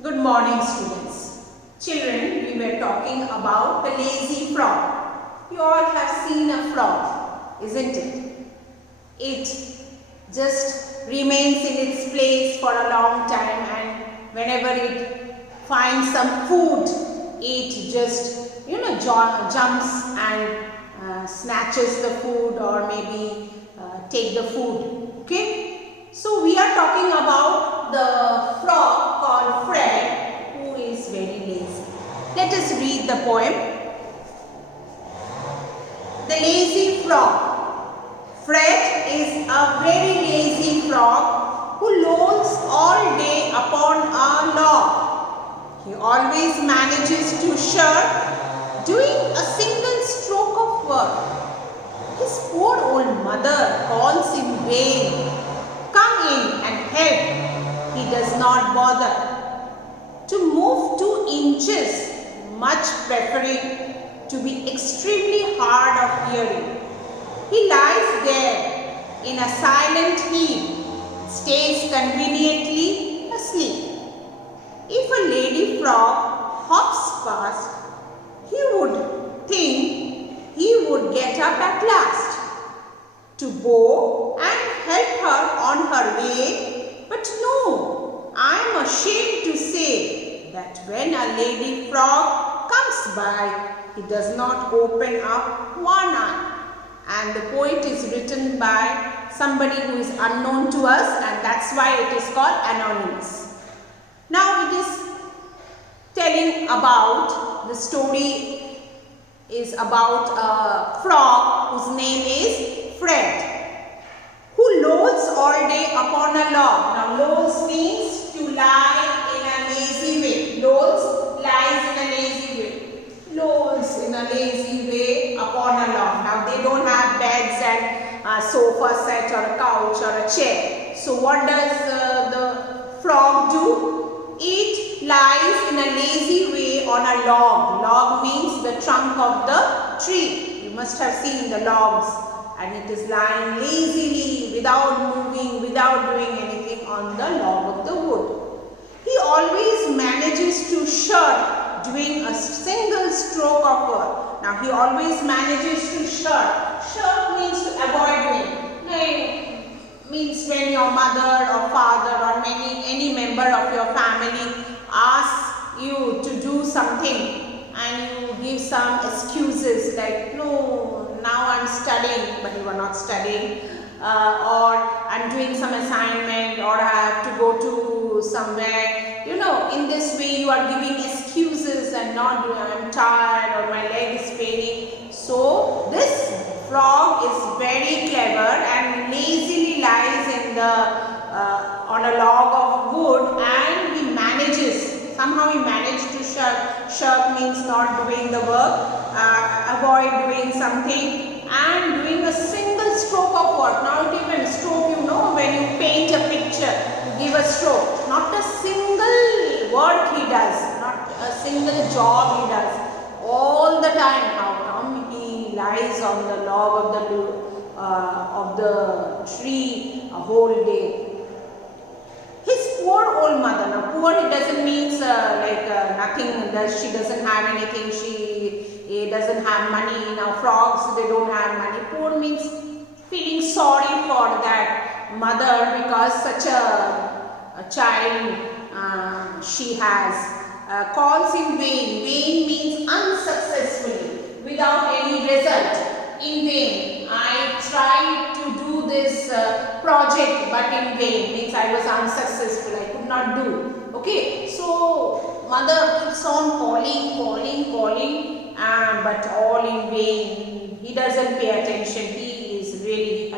Good morning, students. Children, we were talking about the lazy frog. You all have seen a frog, isn't it? It just remains in its place for a long time, and whenever it finds some food, it just jumps and snatches the food, or maybe take the food. Okay, so we are talking about the frog called Fred, who is very lazy. Let us read the poem. The Lazy Frog. Fred is a very lazy frog who lolls all day upon a log. He always manages to shirk doing a single stroke of work. His poor old mother calls in vain. Come in and help. He does not bother to move 2 inches, much preferring to be extremely hard of hearing. He lies there in a silent heap, stays conveniently asleep. If a lady frog hops past, he would think he would get up at last to go and help her on her way. But no, I am ashamed to say that when a lady frog comes by, he does not open up one eye. And the poet is written by somebody who is unknown to us, and that's why it is called anonymous. Now it is telling about, the story is about a frog whose name is Fred, who lolls all day upon a log. Now lolls means to lie in a lazy way. Lolls, lies in a lazy way. Lolls in a lazy way upon a log. Now they don't have beds and a sofa set or a couch or a chair. So what does the frog do? It lies in a lazy way on a log. Log means the trunk of the tree. You must have seen the logs. And it is lying lazily, without moving, without doing anything on the log of the wood. He always manages to shirk doing a single stroke of work. Now he always manages to shirk. Shirk means to avoid doing. It means when your mother or father or any member of your family asks you to do something and you give some excuses like, no, now I am studying, but you are not studying, or I am doing some assignment, or I have to go to somewhere. In this way you are giving excuses and not doing, I am tired or my leg is paining. So this frog is very clever and lazily lies in on a log of wood, and he manages, somehow he managed to shirk. Shirk means not doing the work, avoid doing something and doing a single stroke of work. Now even a stroke, when you paint a picture, you give a stroke. Not a single work he does, not a single job he does. All the time, how come he lies on the log of the tree a whole day? His poor old mother. Now poor, it doesn't mean nothing, she doesn't have anything, she doesn't have money. Now frogs, they don't have money. Poor means feeling sorry for that mother because such a child she has. Calls in vain. Vain means unsuccessfully, without any result. In vain. I tried to do this project, but in vain, means I was unsuccessful, I could not do. Okay, so mother keeps on calling, but all in vain. He doesn't pay attention. He is really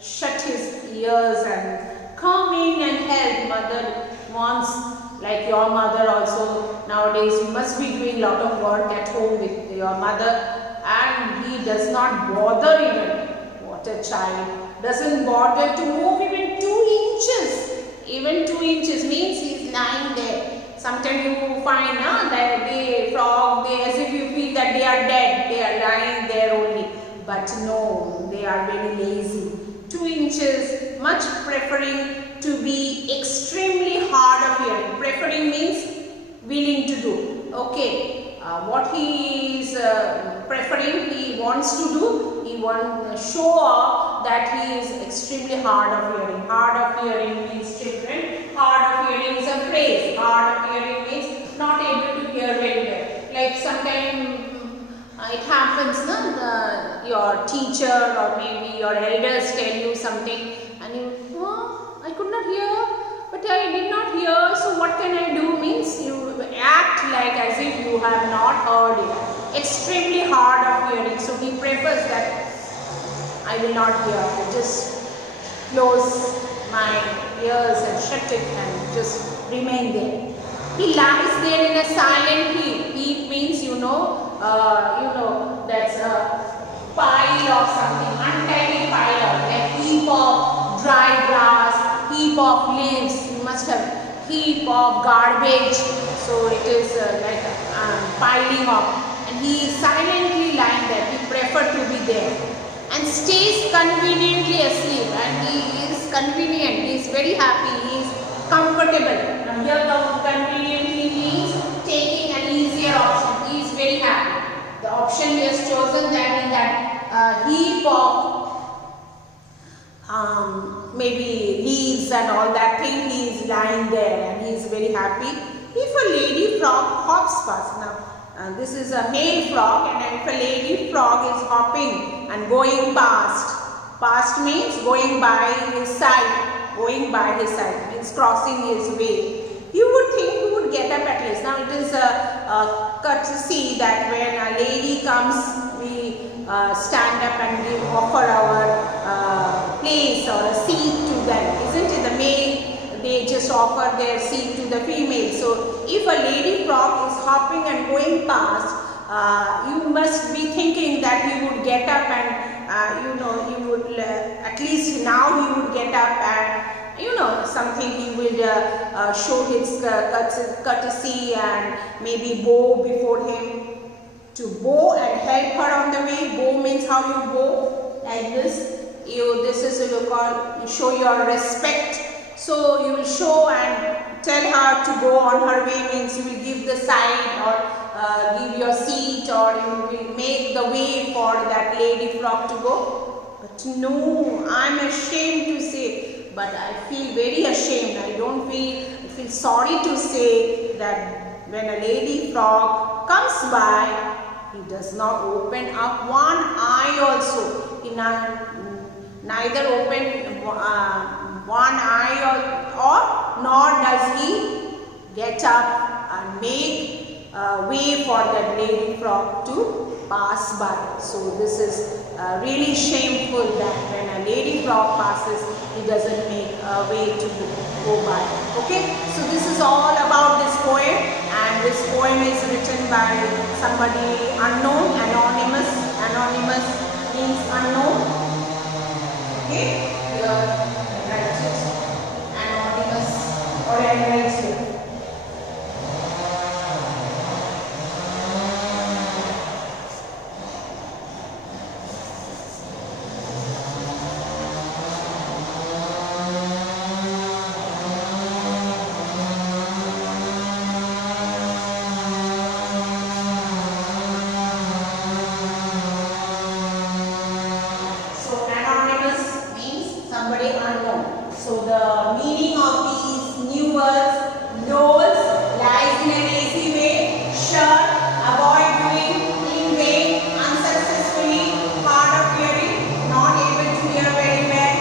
shut his ears and come in and help. Mother wants, like your mother also, nowadays you must be doing lot of work at home with your mother, and he does not bother even. What a child. Doesn't bother to move even 2 inches. Even 2 inches means he is lying there. Sometimes you find that frog, as if you feel that they are dead. They are lying there only. But no, they are very lazy. 2 inches, much preferring to be extremely hard of hearing. Preferring means willing to do. Okay, what he is preferring, he wants to do, he wants show off that he is extremely hard of hearing. Hard of hearing means children, hard of hearing is a phrase. Hard of hearing means not able to hear very well. Like sometimes it happens, no? Your teacher or maybe your elders tell you something and you, oh, I could not hear. But I did not hear, so what can I do? Means you act like as if you have not heard it. Extremely hard of hearing. So he prefers that I will not hear. I just close my ears and shut it and just remain there. He lies there in a silent heap. Heap means you know that's a pile of something, untidy pile of a heap of dry grass, heap of leaves. You must have heap of garbage. So it is like piling up, and he is silently lying there. He prefers to be there and stays conveniently asleep. And he is convenient. He is very happy. He is comfortable. Now here the conveniently means taking an easier option. He is very happy. The option he has chosen that in that heap of maybe leaves and all that thing, he is lying there and he is very happy. If a lady frog hops past, now this is a male frog, and if a lady frog is hopping and going past means going by his side, means crossing his way. You would think he would get up at least. Now it is a courtesy that when a lady comes, we stand up and offer our place or a seat to them, isn't it? The male, they just offer their seat to the female. So if a lady frog is hopping and going past, you must be thinking that he would get up and he would at least now he would get up and something he will show his courtesy and maybe bow before him. To bow and help her on the way. Bow means how you bow like this. This is you show your respect. So you will show and tell her to go on her way, means you will give the side or give your seat, or you will make the way for that lady frog to go. But no, I am ashamed to say, but I feel very ashamed. I feel sorry to say that when a lady frog comes by, he does not open up one eye also. He neither open one eye or nor does he get up and make way for that lady frog to pass by. So this is really shameful that when a lady frog passes, he doesn't make a way to go by. Okay, so this is all about this poem, and this poem is written by somebody unknown, anonymous. Anonymous means unknown. Okay, here I write it, anonymous, or I write it. So the meaning of these new words: doze, lies in a lazy way, shut, avoid doing, in vain, unsuccessfully, hard of hearing, not able to hear very well,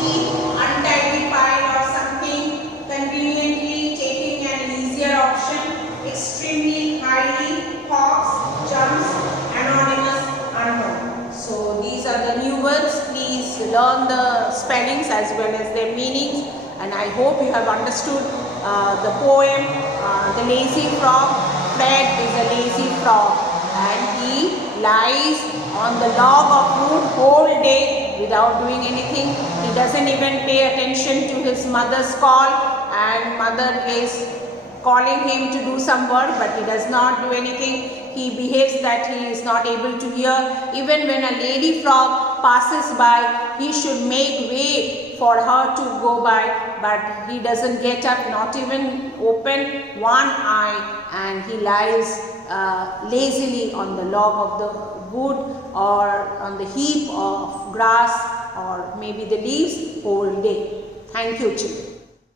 eat, untidy pile or something, conveniently taking an easier option, extremely, highly, hops, jumps, anonymous, unknown. So these are the new words. Please learn the spellings as well as their meanings, and I hope you have understood the poem. The lazy frog. Fred is a lazy frog and he lies on the log of wood whole day without doing anything. He doesn't even pay attention to his mother's call, and mother is calling him to do some work, but he does not do anything. He behaves that he is not able to hear. Even when a lady frog passes by, he should make way for her to go by, but he doesn't get up, not even open one eye, and he lies lazily on the log of the wood or on the heap of grass or maybe the leaves whole day. Thank you, children.